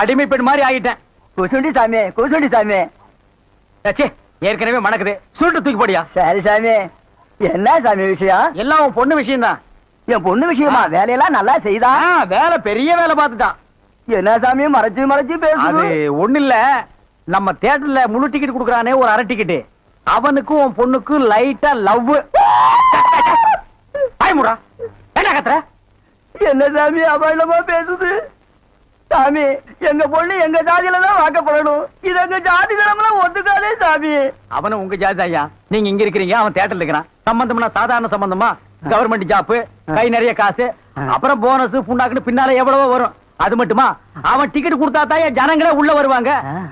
அடிமை பெண் மாதிரி ஆகிட்டேன். குசுண்டி சாமி, குசுண்டி சாமி. ஏற்கனவே மணக்குது, சுருட்டு தூக்கி போடியா. சரி சாமி. என்ன சாமி விஷயம்? எல்லாம் உன் பொண்ணு விஷயம் தான். என் பொண்ணு விஷயமா? வேலையெல்லாம் நல்லா செய்தா? வேலை பெரிய வேலை பார்த்துட்டான். என்ன சாமி மறைச்சு மறைச்சு பேசுது? அது ஒண்ணு இல்ல, நம்ம தியேட்டர்ல முழு டிக்கெட் குடுக்கறானே ஒரு அரை டிக்கெட், அவனுக்கும் உன் பொண்ணுக்கும் லைட்டா லவ். பயமுடா, என்ன கத்துற? என்ன சாமி அபாயமா பேசுது? சாமி எங்க பொண்ணு எங்க ஜாதியில தான் வாக்கப்படணும். இது எங்க ஜாதி தரம்லாம் ஒத்துக்காதே சாமி. அவனும் உங்க ஜாதி ஐயா. நீங்க இங்க இருக்கிறீங்க, அவன் தியேட்டர்ல இருக்கிறான். சம்பந்தம்னா சாதாரண சம்பந்தமா? கவர்மெண்ட் ஜாப், கை நிறைய காசு, அப்புறம் போனஸ் புண்ணாக்குன்னு பின்னால எவ்வளவோ வரும். அது மட்டுமா, அவன் டிக்கெட் கொடுத்தா தான் ஜனங்களே உள்ள வருவாங்க.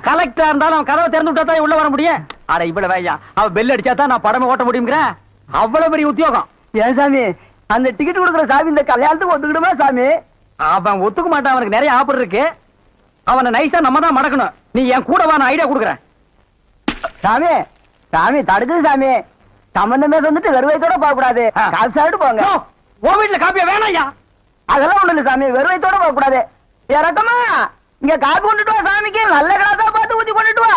கலெக்டரா இருந்தாலும் அவன் கதவை திறந்து விட்டா தான் உள்ள வர முடியும். அட இவ்வளவு ஐயா, அவன் பெல் அடிச்சா தான் நான் படமே ஓட்ட முடியுங்கிறேன். அவ்வளவு பெரிய உத்தியோகம். ஏன் சாமி அந்த டிக்கெட் கொடுக்குற சாமி இந்த கல்யாணத்துக்கு ஒத்துக்கிடுமா சாமி? அவன் ஒத்துக்க மாட்டான், அவனுக்கு நிறைய ஆஃபர் இருக்கு. அவனை நைஸா நம்ம தான் மடக்கணும். நீ என் கூட வா, நான் ஐடியா கொடுக்குறேன். சாமி சாமி தடுக்குது சாமி. சம்பந்தமே வந்துட்டு வெறுவைத்தோட போக கூடாது, காசு சாப்பிட்டு போங்க. உன் வீட்டுல காப்பியா வேணாம் ஐயா. அதெல்லாம் ஒண்ணு இல்ல சாமி, வெறுவைத்தோட போக கூடாது. இறக்கமா இங்க காப்பி கொண்டுட்டு வா சாமிக்கு, நல்ல கிளாஸா பார்த்து ஊத்தி கொண்டுட்டு வா.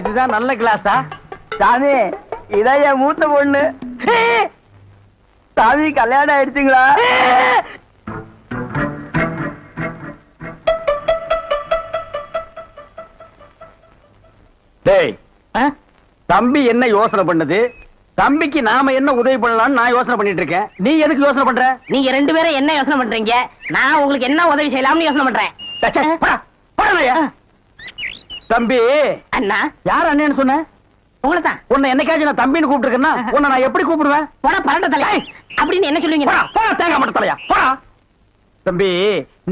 இதுதான் நல்ல கிளாஸா? சாமி இதான் என் மூத்த பொண்ணு. சாமி கல்யாணம் ஆயிடுச்சுங்களா? டேய், தம்பி என்ன யோசனை பண்ணுது? தம்பிக்கு நாம என்ன உதவி பண்ணலாம்னு நான் யோசனை பண்ணிட்டு இருக்கேன். நீ எதுக்கு யோசனை பண்ற? நீங்க ரெண்டு பேரும் என்ன யோசனை பண்றீங்க? நான் உங்களுக்கு என்ன உதவி செய்யலாம்னு யோசனை பண்றேன். தம்பி அண்ணா. யார் அண்ணன்னு சொன்ன? உங்களை தான். உன்னை என்னைக்காச்சும் நான் தம்பின்னு கூப்பிட்டுருக்கேன்னா உன்னை நான் எப்படி கூப்பிடுவேன்? போடா பரட்ட தலை அப்படின்னு என்ன சொல்லுவீங்க? தேங்காய் மட்டும் தலையா போடா. தம்பி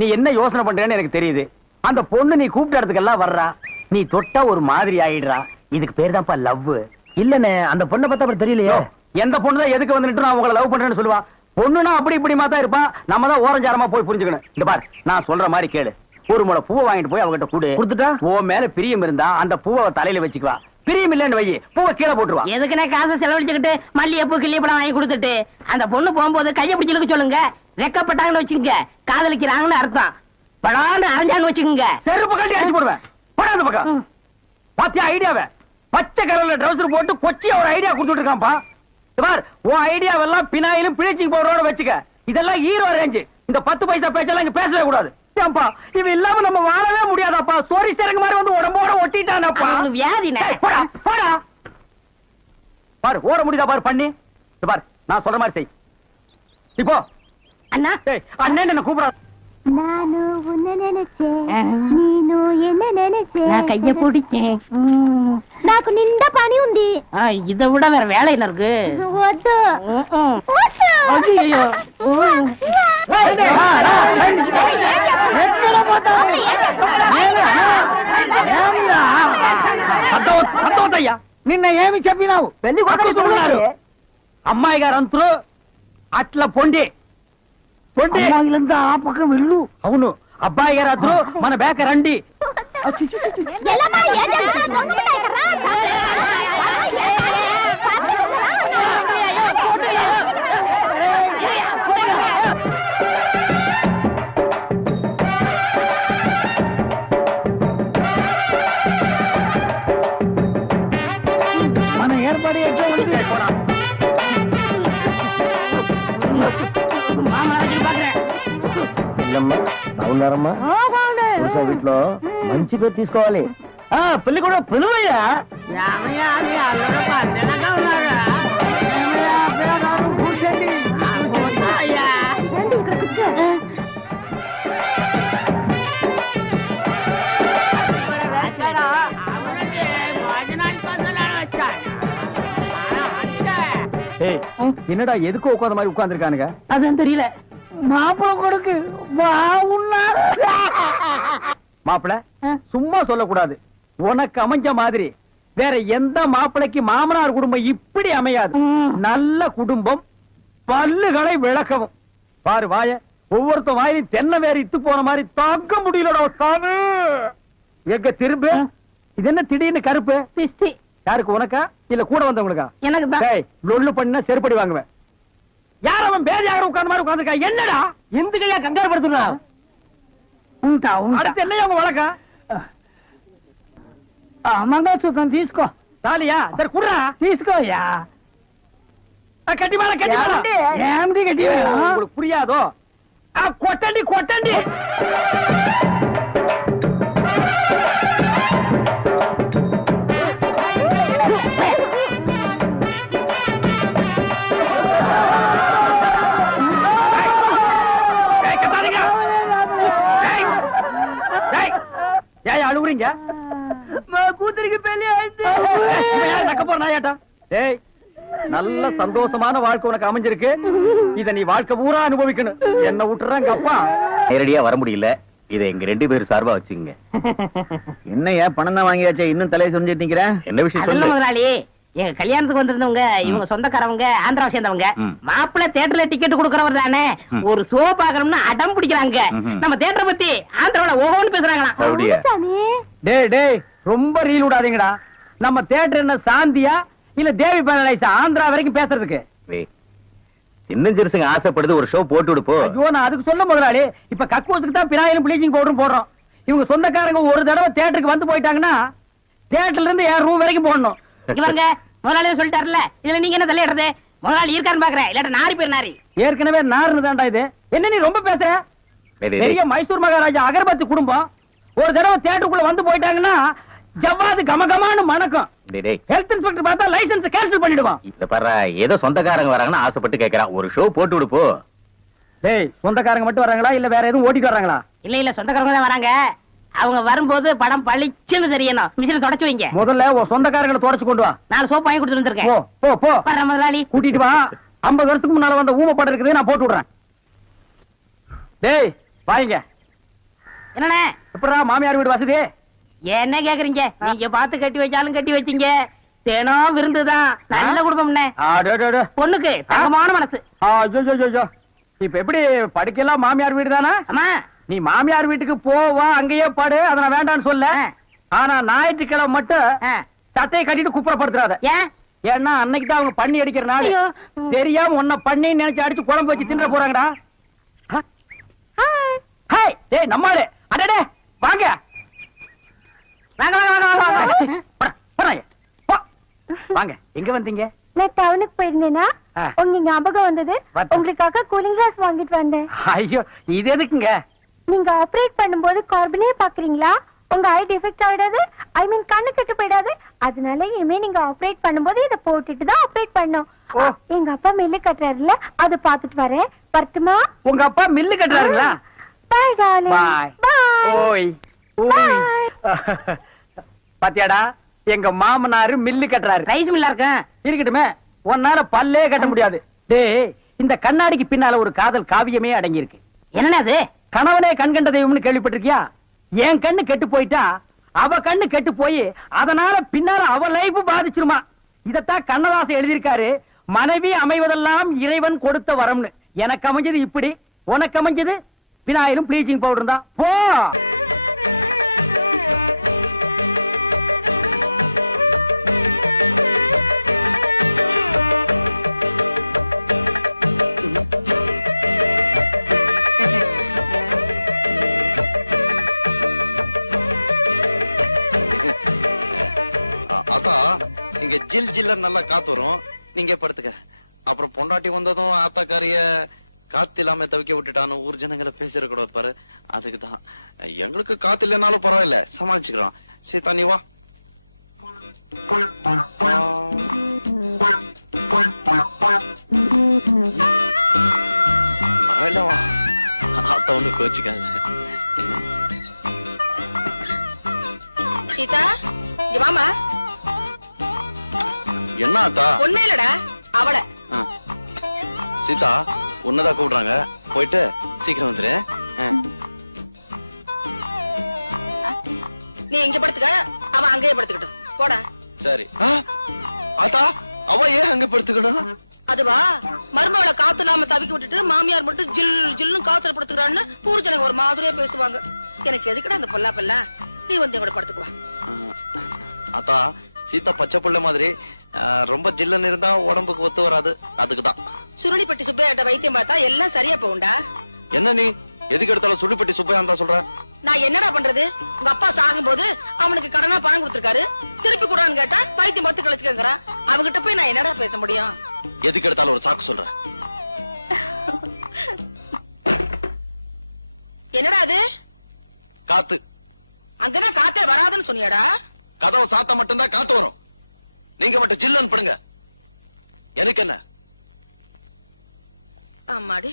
நீ என்ன யோசனை பண்றேன்னு எனக்கு தெரியுது. அந்த பொண்ணு நீ கூப்பிட்ட இடத்துக்கெல்லாம் வர்றா, நீ தொட்டா ஒரு மாதிரி ஆயிடுறா. இதுக்கு பேர் தான்ப்பா லவ். இல்லண்ணே அந்த பொண்ணை பார்த்தா அப்படி தெரியலையே. எந்த பொண்ணு தான் எதுக்கு வந்துட்டு நான் உங்களை லவ் பண்றேன்னு சொல்லுவா? பொண்ணுனா அப்படி இப்படி தான் இருப்பான். நம்ம தான் ஓரஞ்சாரமா போய் புரிஞ்சுக்கணும். இந்த பார், நான் சொல்ற மாதிரி கேளு. ஒரு முளை பூவை வாங்கிட்டு போய் அவகிட்ட கொடுத்துட்டா உன் மேல பிரியம் இருந்தா அந்த பூவை தலையில வச்சுக்குவா. பிரியம் இல்லன்னு வை, பூவை கீழே போட்டுருவா. எதுக்குன்னா காசை செலவழிச்சுக்கிட்டு மல்லிகைப்பூ கிள்ளிப்பழம் வாங்கி கொடுத்துட்டு அந்த பொண்ணு போகும்போது கையை பிடிச்சிருக்க சொல்லுங்க. வெக்கப்பட்டாங்கன்னு வச்சுக்கோங்க, காதலிக்கிறாங்கன்னு அர்த்தம். படான்னு அரைஞ்சான்னு வச்சுக்கோங்க, செருப்பு கட்டி அடிச்சு போடுவேன். போடா அந்த பக்கம். பாத்தியா ஐடியாவை? பச்சை கலர்ல ட்ரவுசர் போட்டு கொச்சியா ஒரு ஐடியா கொடுத்துட்டு இருக்கான்ப்பா. பார், உன் ஐடியாவெல்லாம் பினாயிலும் பிளீச்சிங் பவுடரோட வச்சுக்க. இதெல்லாம் ஹீரோ ரேஞ்சு. இந்த 10 பைசா பேச்செல்லாம் இங்க பேசவே கூடாது. ஏன்பா இது இல்லாம நம்ம வாழவே முடியாதாப்பா? சோரி சேரங்க மாதிரி வந்து உடம்போட ஒட்டிட்டானப்பா. வியாதினே. போடா போடா. பாரு ஓட முடியுதா பாரு பண்ணி. பார், நான் சொல்ற மாதிரி செய். இப்போ அண்ணா அண்ணன் என்ன கூப்பிடாது. நானு உன்னை நினைச்சேன், நீனு என்ன நினைச்சேன். நான் கைய பிடிச்சேன். నాకు నిండా పని ఉంది. இதை விட வேற வேலை என்ன இருக்கு? వద్దు ஐயோ సంతోషయ్యా నిన్న ఏమి చెప్పినావు? పెళ్లి కొడుకున్నారు అమ్మాయి గారు అంతరు అట్లా పొండి పొండి అమ్మాయిలంతా ఆ పక్కన వెళ్ళు. అవును, అబ్బాయి గారు అద్దరు మన బేక రండి. ఎలామా ఏంటా దొంగమటాయి కర్రా. మన ఏర్పాటు ఎట్లా ఉంది? బాగున్నారమ్మా? వీటిలో మంచి పేరు తీసుకోవాలి. పెళ్లి కూడా పిలువయ్యా. என்னடா எதுக்கு உட்கார்ந்த மாதிரி உட்கார்ந்துருக்கானுங்க? அதான் தெரியல. மாப்பிள கொடுக்கு பாவுன்னாரு. மாப்பிள சும்மா சொல்லக்கூடாது. உனக்கு அமைஞ்ச மாதிரி வேற எந்த மாப்பிளைக்கு மாமனார் குடும்பம் இப்படி அமையாது. நல்ல குடும்பம், பல்லுகளை விளக்கவும். பாரு வாய, ஒவ்வொருத்த வாயிலும் தென்னை வேற இத்து போன மாதிரி தாக்க முடியலடா. எங்க திரும்ப இது என்ன திடீர்னு கருப்பு? பிஸ்தி. யாருக்கு, உனக்கா இல்ல கூட வந்தவங்களுக்கா? எனக்கு தான். லொல்லு பண்ண செருப்படி வாங்குவேன். யார் அவன் பேதியாக உட்கார்ந்த மாதிரி உட்கார்ந்துருக்கா? என்னடா ఎందుకయ్యా కంగారు పడుతున్నావు? ఉంటా அடுத்து என்னையா உங்க வழக்கம்? మంగళసూత్రం తీసుకో. தாலியா? சரி குடுறா. తీసుకోయ్యా. கட்டி மேல கட்டி மேல. ఏమిటి గట్టి உங்களுக்கு புரியாதோ? கொட்டண்டி கொட்டண்டி. ஏன் அழுவுறீங்க? కూతురికి పెళ్లి అయితే நக்க போற நாயாட்டா. ஏய், நல்ல சந்தோஷமான வாழ்க்கை உனக்கு அமைஞ்சிருக்கு. இத நீ வாழ்க்கை பூரா அனுபவிக்கணும். என்ன விட்டுறாங்க அப்பா. நேரடியா வர முடியல. இதை எங்க 2 பேரும் சார்பா வச்சுங்க. என்னையா பணம் தான் வாங்கியாச்சே, இன்னும் தலையை சொரிஞ்சிட்டு நிக்கிற? என்ன விஷயம் அதெல்லாம் சொல்லு. முதலாளி, எங்க கல்யாணத்துக்கு வந்திருந்தவங்க இவங்க சொந்தக்காரவங்க, ஆந்திராவை சேர்ந்தவங்க. மாப்பிள்ளை தியேட்டர்ல டிக்கெட் கொடுக்கறவர் தானே, ஒரு ஷோ பாக்கணும்னு அடம் பிடிக்கிறாங்க. நம்ம தியேட்டரை பத்தி ஆந்திராவில ஓஹோன்னு பேசுறாங்களாம். அப்படியா? சாமி டேய் டேய், ரொம்ப ரீல் விடாதீங்கடா. நம்ம தியேட்டர் என்ன சாந்தியா இல்ல தேவி பேரலைஸா ஆந்திரா வரைக்கும் பேசுறதுக்கு? ஏய், சின்ன சிறுசுங்க ஆசைப்படுது, ஒரு ஷோ போட்டு விடுப்போ. ஐயோ, நான் அதுக்கு சொல்ல முதலாளி. இப்ப கக்கூசுக்கு தான் பினாயிலும் ப்ளீச்சிங் பவுடரும் போடுறோம். இவங்க சொந்தக்காரங்க ஒரு தடவை தியேட்டருக்கு வந்து போயிட்டாங்கன்னா தியேட்டர்ல இருந்து என் ரூம் வரைக்கும் போடணும். இவங்க முதலாளியே சொல்லிட்டாருல, இதுல நீங்க என்ன தலையிடுறது? முதலாளி இருக்கான்னு பாக்குறேன், இல்லாட்ட நாரி பேர் நாரி. ஏற்கனவே நார்னு தான்டா இது. என்ன நீ ரொம்ப பேசுற? டேய், டேய், பெரிய டேய். மைசூர் மகாராஜா அகர்பத்தி குடும்பம் ஒரு தடவை தியேட்டருக்குள்ள வந்து போயிட்டாங்கன்னா ஜவ்வாது கமகமான்னு மணக்கும். டேய், டேய். ஹெல்த் இன்ஸ்பெக்டர் பார்த்தா லைசென்ஸ் கேன்சல் பண்ணிடுவான். இத பாரு, ஏதோ சொந்தக்காரங்க வராங்கன்னு ஆசைப்பட்டு கேக்குறான், ஒரு ஷோ போட்டு விடுப்போ. டேய், சொந்தக்காரங்க மட்டும் வராங்களா இல்ல வேற எதுவும் ஓட்டிட்டு வராங்களா? இல்ல இல்ல, சொந்தக்காரங்க தான் வராங்க. அவங்க வரும்போது படம் பளிச்சுன்னு தெரியணும். மிஷினை தொடச்சு வைங்க. முதல்ல உன் சொந்தக்காரங்களை தொடச்சு கொண்டு வா. 4 சோப்பு வாங்கி கொடுத்துட்டு வந்திருக்கேன். போ போ போ. வர்றேன் முதலாளி. கூட்டிட்டு வா. 50 வருஷத்துக்கு முன்னால வந்த ஊமை படம் இருக்குது, நான் போட்டு விடுறேன். டேய் வாங்க. என்னண்ணே? எப்படா மாமியார் வீடு வசதி? என்ன கேக்குறீங்க? நீங்க பார்த்து கட்டி வச்சாலும் கட்டி வச்சீங்க. தினம் விருந்துதான். நல்ல குடும்பம்ண்ணே. பொண்ணுக்கு தங்கமான மனசு. இப்ப எப்படி படுக்கலாம்? மாமியார் வீடு தானே? அம்மா, நீ மாமியார் வீட்டுக்கு போவா, அங்கேயே பாடு. அத நான் வேண்டான்னு சொல்ல. ஆனா ஞாயிற்றுக்கிழமை மட்டும் சட்டையை கட்டிட்டு குப்புறப்படுத்துறாத. ஏன்? ஏன்னா அன்னைக்கு தான் அவங்க பண்ணி அடிக்கிற நாள். ஐயோ. தெரியாம உன்னை பண்ணி நினைச்சு அடிச்சு குழம்பு வச்சு தின்ற போறாங்கடா. ஹாய், டேய் நம்மாளே. அடடே வாங்க. வாங்க வாங்க வாங்க வாங்க. போறாங்க. போ. வாங்க. எங்க வந்தீங்க? நான் டவுனுக்கு போயிருந்தேனா ஆ. உங்க ஞாபகம் வந்தது. பார்த்தேன். உங்களுக்காக கூலிங் கிளாஸ் வாங்கிட்டு வந்தேன். ஐயோ, இது எதுக்குங்க? நீங்க ஆபரேட் பண்ணும்போது கார்பனே பாக்குறீங்களா? உங்க ஐ டிஃபெக்ட் ஆயிடாது, ஐ மீன் கண்ணு கெட்டு போயிடாது. அதனால இனிமே நீங்க ஆபரேட் பண்ணும்போது இத போட்டுட்டு தான் ஆபரேட் பண்ணணும். ஓ. எங்க அப்பா மில்லு கட்டுறாருல, அதை பாத்துட்டு வரேன். வரட்டுமா? உங்க அப்பா மில்லு கட்டுறாருங்களா? Bye darling. Bye. பை. ஓய் ஓய். பாத்தியாடா, எங்க மாமனாரு மில்லு கட்டுறாரு. ரைஸ் மில்லா இருக்கேன். இருக்கட்டுமே, உன்னால பல்லே கட்ட முடியாது. டேய், இந்த கண்ணாடிக்கு பின்னால ஒரு காதல் காவியமே அடங்கி இருக்கு. என்னண்ணே அது? கணவனே கண் கண்ட தெய்வம்னு கேள்விப்பட்டிருக்கியா? என் கண்ணு கெட்டு போயிட்டா அவ கண்ணு கெட்டு போய் அதனால பின்னால அவ லைஃப் பாதிச்சிருமா. இதத்தான் கண்ணதாசன் எழுதியிருக்காரு. மனைவி அமைவதெல்லாம் இறைவன் கொடுத்த வரம்னு. எனக்கு அமைஞ்சது இப்படி, உனக்கு அமைஞ்சது பினாயிலும் ப்ளீச்சிங் பவுடர் தான். போ. அக்கா, இங்க ஜில் ஜில்ல நல்லா காத்து வரும், நீங்க படுத்துக்க. அப்புறம் பொண்டாட்டி வந்ததும் ஆத்தாக்காரிய காத்து இல்லாம தவிக்க விட்டுட்டான்னு ஊர் ஜனங்களை பேசிடக்கூடாது பாரு. அதுக்குதான் எங்களுக்கு காத்து இல்லைனாலும் பரவாயில்ல, சமாளிச்சுக்கிறோம். சீதா நீ வா. பரவாயில்ல வா, ஆத்தா ஒண்ணு கோச்சுக்காது. சீதா, இங்க வாமா. என்ன ஆத்தா? ஒண்ணு இல்லடா, அவள. சீதா உன்னதான் கூப்பிடுறாங்க, போயிட்டு சீக்கிரம் வந்துரு. நீ இங்க படுத்துக்க, அவன் அங்கேயே படுத்துக்கிட்டு போடா. சரி. ஆத்தா, அவ ஏன் அங்க படுத்துக்கணும்? அதுவா, மருமகளை காத்து இல்லாம தவிக்க விட்டுட்டு மாமியார் மட்டும் ஜில் ஜில்னு காத்துல படுத்துக்கிறான்னு ஊர் ஜனங்க ஒரு மாதிரியா பேசுவாங்க. எனக்கு எதுக்குடா அந்த பொல்லா, நீ வந்து கூட படுத்துக்குவா. ஆத்தா, சீதா பச்சை புள்ள மாதிரி ரொம்ப ஜில்லன்னு இருந்தா உடம்புக்கு ஒத்து வராது, அதுக்குதான். சுருளிப்பட்டி சுப்பையாட்ட வைத்தியம் பார்த்தா எல்லாம் சரியா போகும்டா. என்ன நீ எதுக்கு எடுத்தாலும் சுருளிப்பட்டி சுப்பையா தான் சொல்ற? நான் என்னடா பண்றது? உங்க அப்பா சாகும்போது அவனுக்கு கடனா பணம் கொடுத்திருக்காரு, திருப்பி கூடான்னு கேட்டா வைத்தியம் பார்த்து கழிச்சுக்கங்கிறான். அவங்கிட்ட போய் நான் என்னடா பேச முடியும்? எதுக்கு எடுத்தாலும் ஒரு சாக்கு சொல்ற. என்னடா அது? காத்து. அங்கதான் காத்தே வராதுன்னு சொன்னியாடா? கதவை சாத்த மட்டும்தான் காத்து வரும், நீங்க மட்டும் ஜில்லன்னு படுங்க. எனக்கு என்ன? ஆமாடி.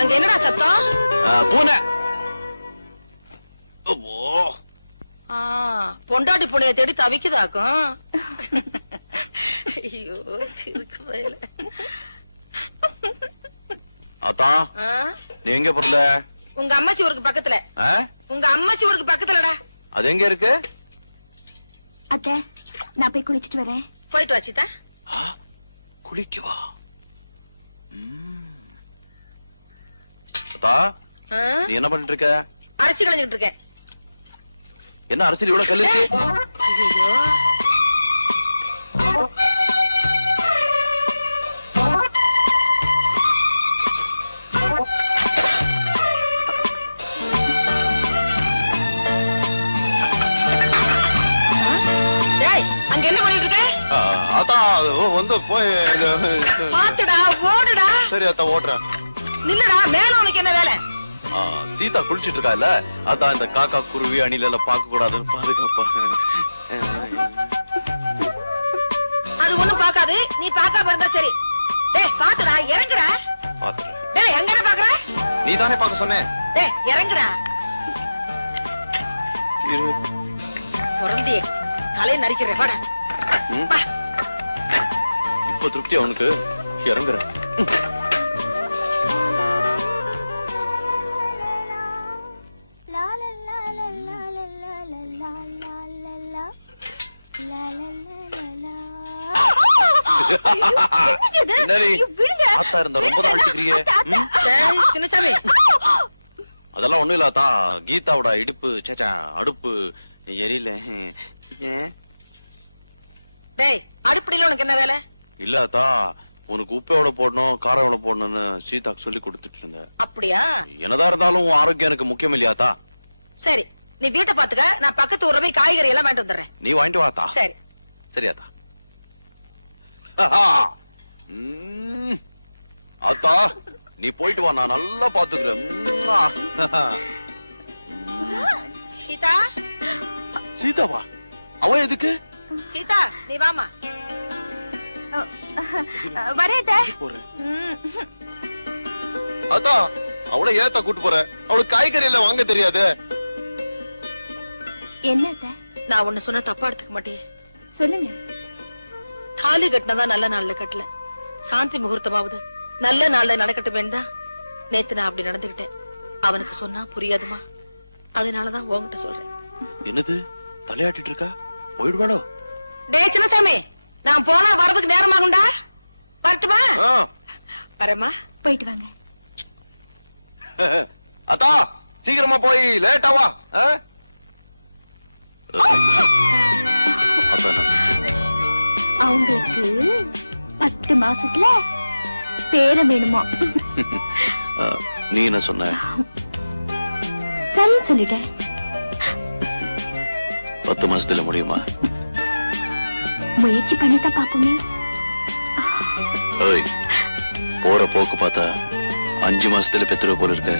அங்க என்னடா சத்தம்? பூனை. பொண்டாட்டி பூனைய தேடி தவிக்குதாக்கும். ஐயோ இருக்கு வயல. அத்தா நீ எங்க போறல? உங்க அம்மாச்சி ஊருக்கு பக்கத்துல. உங்க அம்மாச்சி ஊருக்கு பக்கத்துலடா. அது எங்க இருக்கு? அத்தை, நான் போய் குளிச்சிட்டு வரேன். போயிட்டு வாச்சிதா. குளிக்கவா? அத்தா நீ என்ன பண்ணிட்டு இருக்க? அரிசி களைஞ்சிட்டு இருக்கேன். என்ன அரசியல் இவ்வளவு கல்லு இருக்கு? ஐயோ அங்க என்ன பண்ணிட்டு இருக்க? அத்தா வந்து போய் பாத்துடா ஓடுடா. சரி அத்தா ஓடுறேன். நில்லுடா, மேல உனக்கு என்ன வேலை? சீதா குளிச்சிட்டு இருக்கா இல்ல, அதான் இந்த காக்கா குருவி அணில எல்லாம் பார்க்க கூடாதுன்னு பாதுகாப்பா. அது ஒண்ணும் பாக்காது, நீ பாக்காம இருந்தா சரி. டேய் பாத்துடா, இறங்குடா. பாத்துறேன். டேய் எங்கடா பாக்குற? நீ தானே பார்க்க சொன்னேன். டேய் இறங்குடா. பொறந்தியே தலையை நரிக்கிறேன், வாடா. இப்ப திருப்தி அவனுக்கு. இறங்குறேன். அதெல்லாம் ஒண்ணும் இல்லாதா, கீதாவோட இடுப்பு சேச்சா அடுப்பு எரியல. டேய் அடுப்படியில உனக்கு என்ன வேலை? இல்லாதா, உனக்கு உப்பு எவ்வளவு போடணும் காரம் எவ்வளவு போடணும்னு சீதாக்கு சொல்லி கொடுத்துட்டு இருந்தேன். அப்படியா? என்னதான் இருந்தாலும் ஆரோக்கியம் எனக்கு முக்கியம் இல்லையாத்தா? சரி நீ வீட்டை பாத்துக்க, நான் பக்கத்து ஊர்ல போய் காய்கறி எல்லாம் வாங்கிட்டு வந்துடுறேன். நீ வாங்கிட்டு வாத்தா. சரி சரியாத்தா. அத்தா நீ போயிட்டு வா, நான் நல்லா பாத்துக்கிறேன். சீதா. சீதாவா? அவ எதுக்கு? சீதா நீ வாமா. வரேன். அத்தா அவளை ஏத்தா கூட்டு போற? அவளுக்கு காய்கறி எல்லாம் வாங்க தெரியாது. என்ன? நான் ஒண்ணு சொன்ன தப்பா எடுத்துக்க மாட்டேன். சொல்லுங்க. தாலி கட்டினதா நல்ல நாள்ல கட்டல, சாந்தி முகூர்த்தமாவது நல்ல நாள்ல நடக்கட்டும் வேண்டாம். நேத்து நான் அப்படி நடந்துகிட்டேன். அவனுக்கு சொன்னா புரியாதுமா, அதனாலதான் உன்கிட்ட சொல்றேன். என்னது தலையாட்டிட்டு இருக்கா? போயிடுவாளோ? டேய் சின்னசாமி, நான் போனா வரதுக்கு நேரமாகும்டா. வரட்டுமா? வரமா. போயிட்டு வாங்க. அத்தா சீக்கிரமா போய் லேட்டாவா. அவங்களுக்கு 10 மாசத்துல பேரம் வேணுமா? நீ என்ன சொன்ன? சரி சொல்லிட்டேன். 10 மாசத்துல முடியுமா? முயற்சி பண்ணிதான் பாப்போமே. போற போக்கு பார்த்தா 5 மாசத்துல பெத்துருவ போல இருக்க.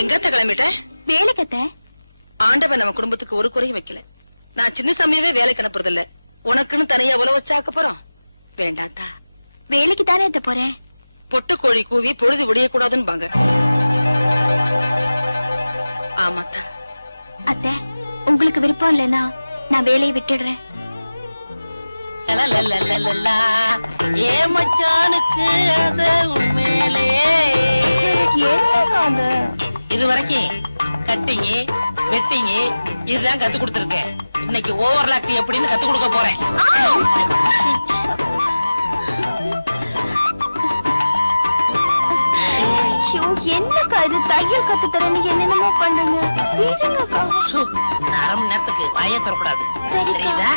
எங்கத்த கிளம்பிட்ட? வேலைக்கத்த. ஆண்டவன் நம்ம குடும்பத்துக்கு ஒரு குறையும் வைக்கல. நான் சின்னசாமியவே வேலைக்கு அனுப்புறது இல்ல. உனக்குன்னு தனியா உழவு வச்சாக்க போறோம். வேண்டாத்தா. வேலைக்கு தானே எத்த போறேன். பொட்டு கோழி கூவி பொழுது விடியக்கூடாதுன்னு பாங்க. ஆமாத்தா. அத்தை, உங்களுக்கு விருப்பம் இல்லைன்னா நான் வேலையை விட்டுடுறேன். ஏ மச்சானுக்கு ஆசை உண்மையிலே. இது வரைக்கும் கட்டிங்க வெட்டிங்க இதுதான் கத்து கொடுத்துருக்கேன். இன்னைக்கு ஓவர்லாக் எப்படின்னு கத்து கொடுக்க போறேன். என்னக்கா இது தையல் கத்து தரேன்னு என்னென்னமோ பண்ணுங்க. விடுங்கக்கா. அரை மணி நேரத்துக்கு வாயே தரக்கூடாது. சரிதா.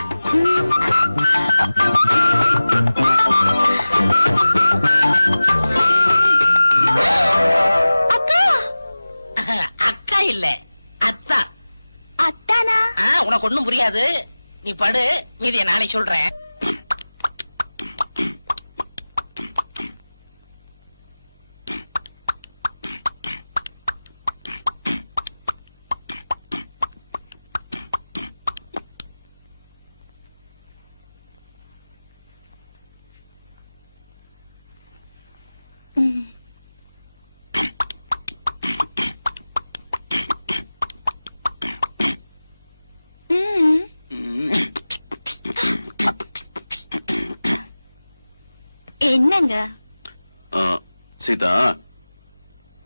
அக்கா. அக்கா இல்ல அத்தா. அத்தானா? உனக்கு ஒண்ணும் புரியாது. நீ படு, மீதிய நாளை சொல்றேன். என்னங்க சீதா,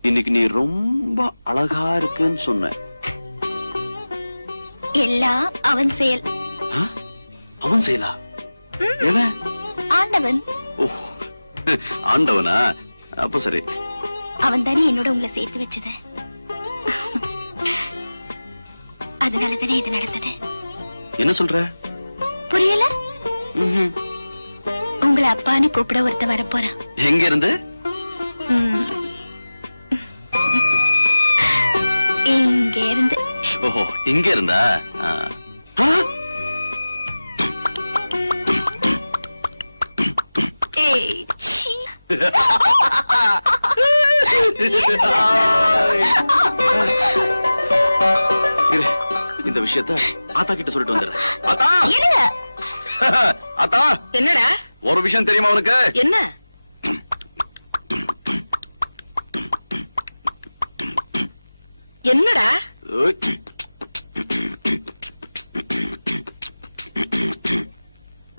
இன்னைக்கு நீ ரொம்ப அழகா இருக்குன்னு சொன்ன. எல்லாம் அவன் செயல். அவன் செய்யலா? ஆண்டவன். ஆண்டவனா? அப்ப சரி. அவன் தானே என்னோட உங்களை சேர்த்து வச்சது. அதனாலதானே இது நடந்தது. என்ன சொல்ற? புரியல? உங்களை அப்பான்னு கூப்பிட ஒருத்த வர போறான். எங்க இருந்து? இங்க இருந்து. ஓஹோ, இங்க இருந்தா? இந்த விஷயத்த ஆத்தா கிட்ட சொல்லிட்டு வந்துடுறேன். ஆத்தா! ஆத்தா! என்னடா? ஒரு விஷயம் தெரியுமா உனக்கு? என்ன? என்னடா?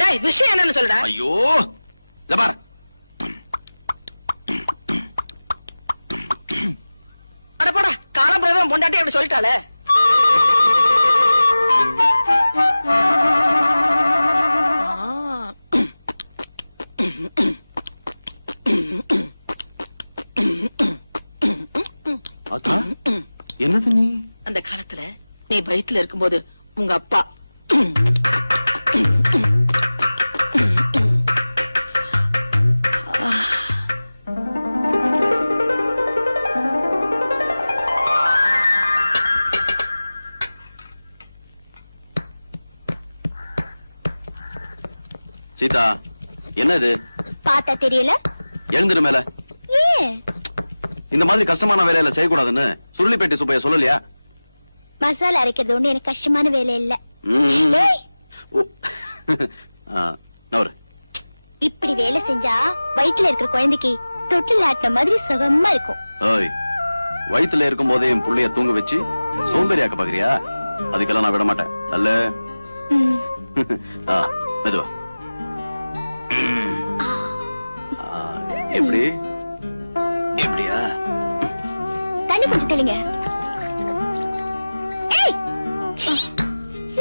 டேய், விஷயம் என்னன்னு சொல்லுடா. ஐயோ, இத பாரு. அட போடா, காலம்புறதான் பொண்டாட்டி அப்படி சொல்லிட்டாளே. என்னது நீ? அந்த காலத்துல நீ வயித்துல இருக்கும்போது உங்க அப்பா சீதா, என்னது? பார்த்தா தெரியல. எழுந்துரு மேல. ஏன் இந்த மாதிரி கஷ்டமான வேலையில செய்யக்கூடாதுன்னு சுருளிப்பேட்டை சுப்பைய சொல்லலையா? மசாலா அரைக்கிறது ஒண்ணு எனக்கு கஷ்டமான வேலை இல்ல. இப்படி வேலை செஞ்சா வயிற்றுல இருக்கிற குழந்தைக்கு தொட்டில் ஆட்டின மாதிரி சுகமா இருக்கும். வயிற்றுல இருக்கும் போதே என் புள்ளைய தூங்க வச்சு சோம்பேறியாக்க பாக்குறியா? அதுக்கெல்லாம் நான் விட மாட்டேன். அல்ல மெதுவா. எப்படி? எப்படியா? தண்ணி கொஞ்சம் தெளிங்க.